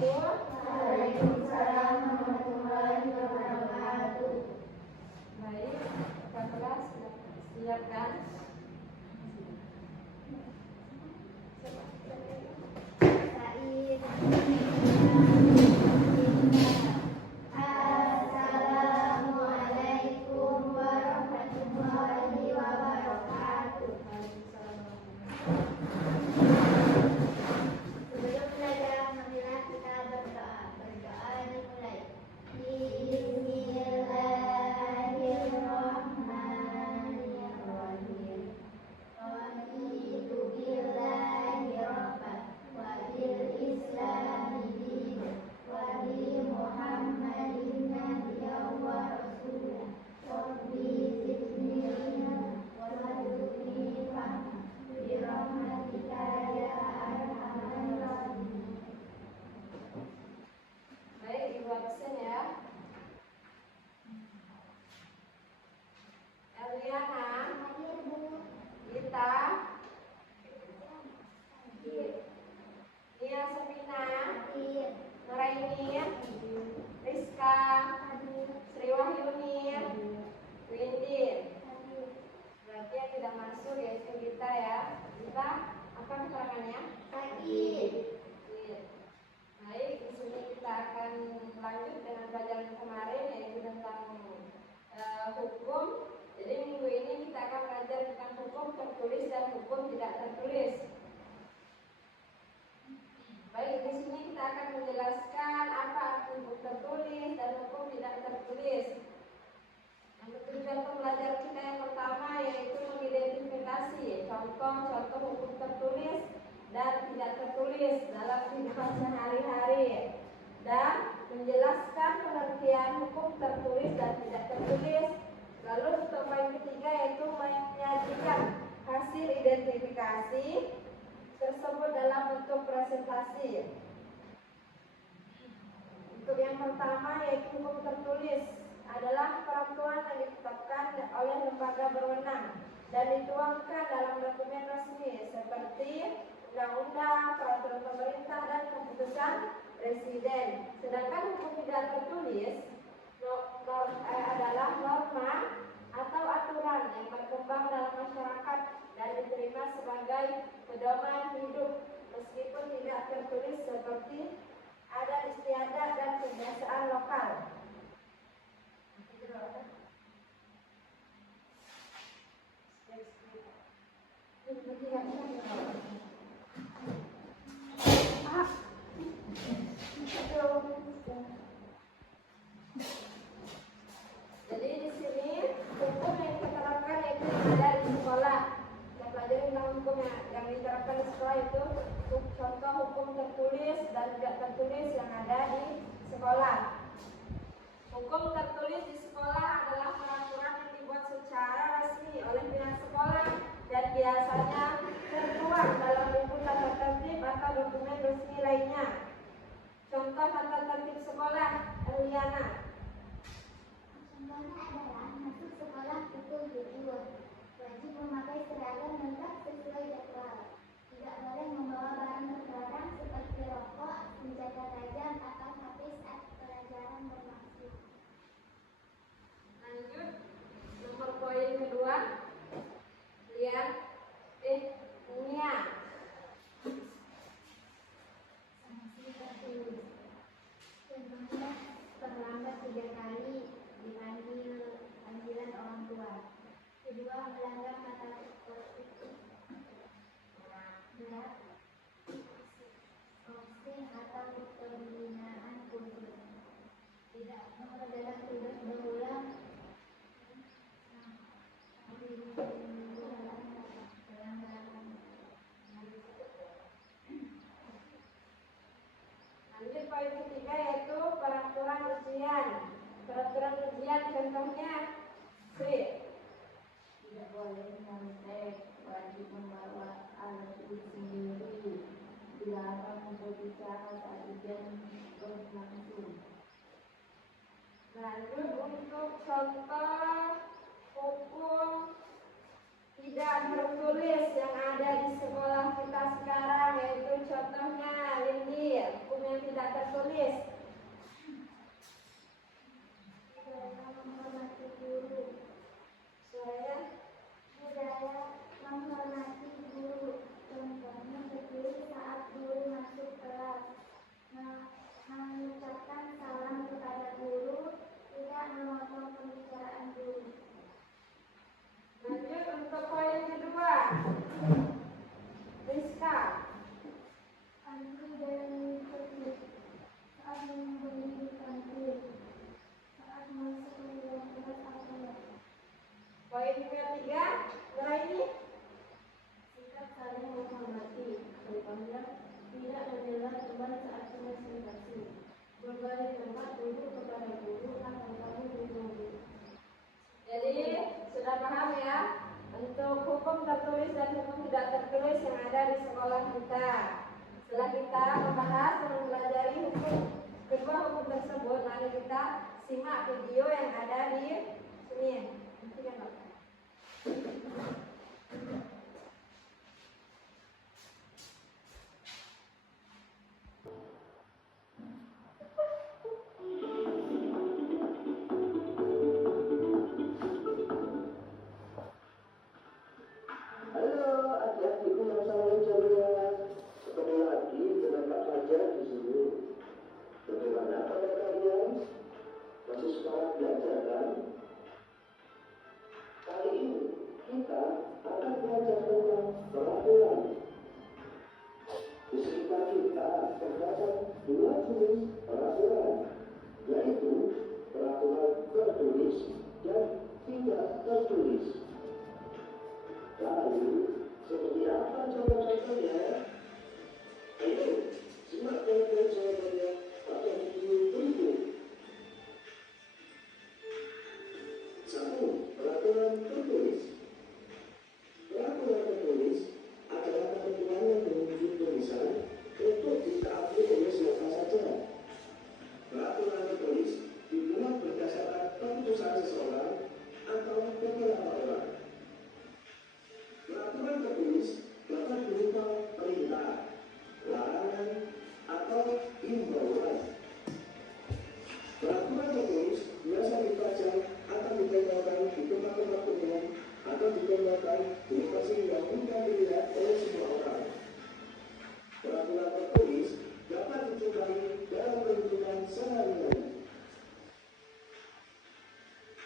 Waalaikumsalam warahmatullahi wabarakatuh. Baik, Kak kelas siapkan. Assalamualaikum warahmatullahi wabarakatuh. Sebelum belajar alhamdulillah kita berdoa. Berdoa dimulai. Bismillahirrahmanirrahim. Raditu billahi rabban wa bil islami dinan wa bi Muhammadin nabiyyan wa rasulan. Rabbi zidni ilman warzuqni fahman bi rahmatika ya arhamar rahimin. Baik, Ibu absen ya. Eliana, Gita, Nia Sepina, Nuraini, Rizka, Sri Wahyuni, Windy. Berarti yang tidak masuk yaitu Gita ya. Gita, apa keterangannya? Sakit. Baik, di sini kita akan lanjut dengan pelajaran kemarin yaitu tentang hukum. Jadi minggu ini kita akan belajar tentang hukum tertulis dan hukum tidak tertulis. Baik, di sini kita akan menjelaskan apa arti hukum tertulis dan hukum tidak tertulis. Untuk tujuan pembelajaran kita yang pertama yaitu mengidentifikasi contoh-contoh hukum tertulis dan tidak tertulis dalam kehidupan sehari-hari dan menjelaskan pengertian hukum tertulis dan tidak tertulis. Lalu untuk poin ketiga yaitu menyajikan hasil identifikasi tersebut dalam bentuk presentasi. Untuk yang pertama yaitu hukum tertulis adalah peraturan yang ditetapkan oleh lembaga berwenang dan dituangkan dalam dokumen resmi seperti undang-undang, peraturan pemerintah dan keputusan presiden. Sedangkan hukum tidak tertulis adalah norma atau aturan yang berkembang dalam masyarakat dan diterima sebagai pedoman hidup meskipun tidak tertulis seperti adat istiadat dan kebiasaan lokal. Jadi di sini hukum yang diterapkan yaitu yang ada di sekolah. Kita pelajari tentang hukum yang diterapkan di sekolah itu contoh hukum tertulis dan tidak tertulis yang ada di sekolah. Hukum tertulis di sekolah adalah peraturan yang dibuat secara resmi oleh pihak sekolah dan biasanya tertuang dalam buku tata tertib atau dokumen resmi lainnya. Contoh tata tertib sekolah, Eliana. Contohnya adalah masuk sekolah pukul 7, wajib memakai seragam lengkap sesuai jadwal, tidak boleh membawa barang-barang seperti rokok, senjata tajam atau HP saat pelajaran berlangsung. Lanjut, nomor poin kedua, lihat, Nia. Sanksi tertulis. Contohnya terlambat 3 kali dipanggil panggilan orang tua. Kedua, melanggar kata tertulis. Berat, posting atau pembinaan khusus. Tidak memperdalam tugas berulang. Lanjut poin ketiga yaitu peraturan ujian. Peraturan ujian contohnya Sri. Tidak boleh nyontek, wajib membawa alat tulis sendiri, dilarang berbicara saat ujian berlangsung. Lanjut untuk contoh hukum tidak tertulis yang ada di sekolah kita sekarang yaitu contohnya Lindy, hukum yang tidak tertulis tulis. Budaya menghormati guru. Suaranya Budaya menghormati guru. Contohnya berdiri saat guru masuk kelas. Mengucapkan salam kepada guru, tidak memotong pembicaraan guru. lanjut untuk poin kedua. Rizka. Antri dan tertib saat memberi kantin, saat masuk ke dalam kelas atau Poin ketiga, Nuraini. Sikap saling menghormati, contohnya tidak membela teman saat presentasi, berbalik tempat duduk kepada guru atau kamu ditunggu. Jadi sudah paham ya untuk hukum tertulis dan hukum tidak tertulis yang ada di sekolah kita. Setelah kita membahas dan mempelajari kedua hukum tersebut, mari kita simak video yang ada di sini. Nanti kan, Pak. Halo, adik-adikku yang saya mulia. Ketemu lagi dengan Pak Fajar di sini. Bagaimana kabar kalian? Masih semangat belajar kan? Kali ini kita akan belajar tentang peraturan. Di sekitar kita terdapat dua jenis peraturan, yaitu peraturan tertulis dan tidak tertulis. Lalu, seperti apa contoh-contohnya? Ayo, simak jawaban-jawabannya pada video berikut. 1. Peraturan tertulis. Peraturan tertulis adalah ketentuan yang berwujud tulisan untuk ditaati oleh siapa saja. Peraturan tertulis dibuat berdasarkan keputusan seseorang atau beberapa orang. Peraturan tertulis dapat berupa perintah, larangan, atau himbauan. Peraturan tertulis biasa dipajang atau ditempelkan di tempat-tempat umum atau ditempelkan di lokasi yang mudah dilihat oleh semua orang. Peraturan tertulis dapat dijumpai dalam kehidupan sehari-hari.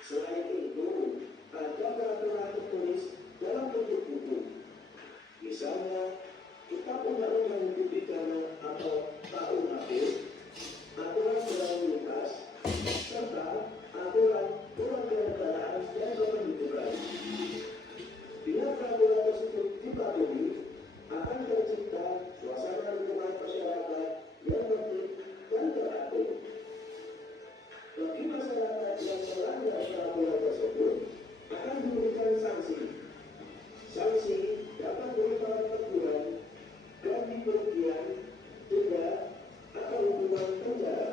Selain itu, ada peraturan tertulis dalam bentuk buku. Misalnya, kitab undang-undang hukum pidana atau KUHP, aturan berlalu lintas, serta aturan kewarganegaraan dan kependudukan. Bila peraturan tersebut dipatuhi, akan tercipta suasana lingkungan masyarakat yang tertib dan teratur. Bagi masyarakat yang melanggar peraturan tersebut, akan diberikan sanksi. Sanksi dapat berupa teguran, ganti kerugian, denda, atau hukuman penjara.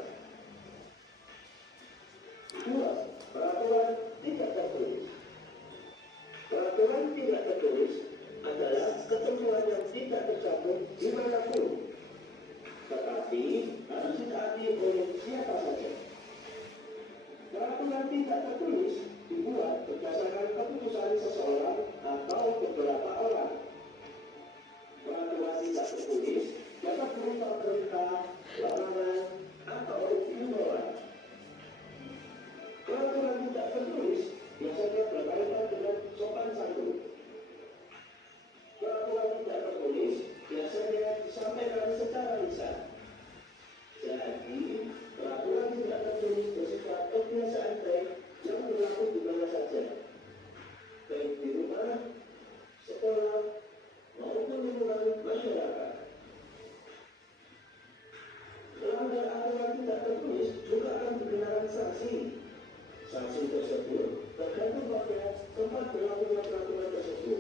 2. Peraturan tidak tertulis. Peraturan tidak tertulis adalah ketentuan yang tidak tercakup dimanapun, tetapi harus ditaati oleh siapa saja. Peraturan tidak tertulis dibuat berdasarkan keputusan seseorang atau beberapa orang. Peraturan tidak tertulis dapat berupa perintah, larangan, atau himbauan. Peraturan tidak tertulis biasanya berkaitan dengan sopan santun. Peraturan tidak tertulis biasanya disampaikan secara lisan. Jadi, peraturan tidak tertulis bersifat kebiasaan baik yang berlaku di mana saja, baik di rumah, sekolah, maupun lingkungan masyarakat. Melanggar aturan tidak tertulis juga akan dikenakan sanksi. Sanksi tersebut tergantung pada tempat berlakunya peraturan tersebut.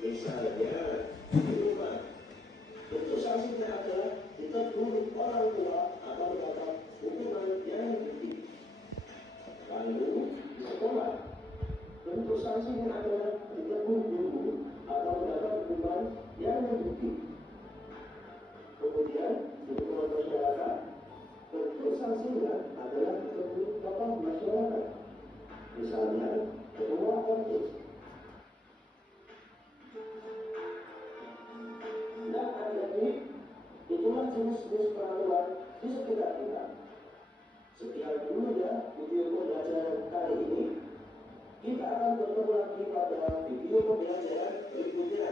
Misalnya, di rumah, bentuk sanksinya adalah ditegur orang tua atau mendapat hukuman yang tinggi. Lalu, di sekolah, bentuk sanksinya adalah ditegur guru atau mendapat hukuman yang tinggi. Kemudian, di lingkungan masyarakat, bentuk sanksinya adalah tokoh masyarakat, misalnya ketua RT. Nah, adik-adik, itulah jenis-jenis peraturan di sekitar kita. Sekian dulu ya video pembelajaran kali ini. Kita akan bertemu lagi pada video pembelajaran berikutnya.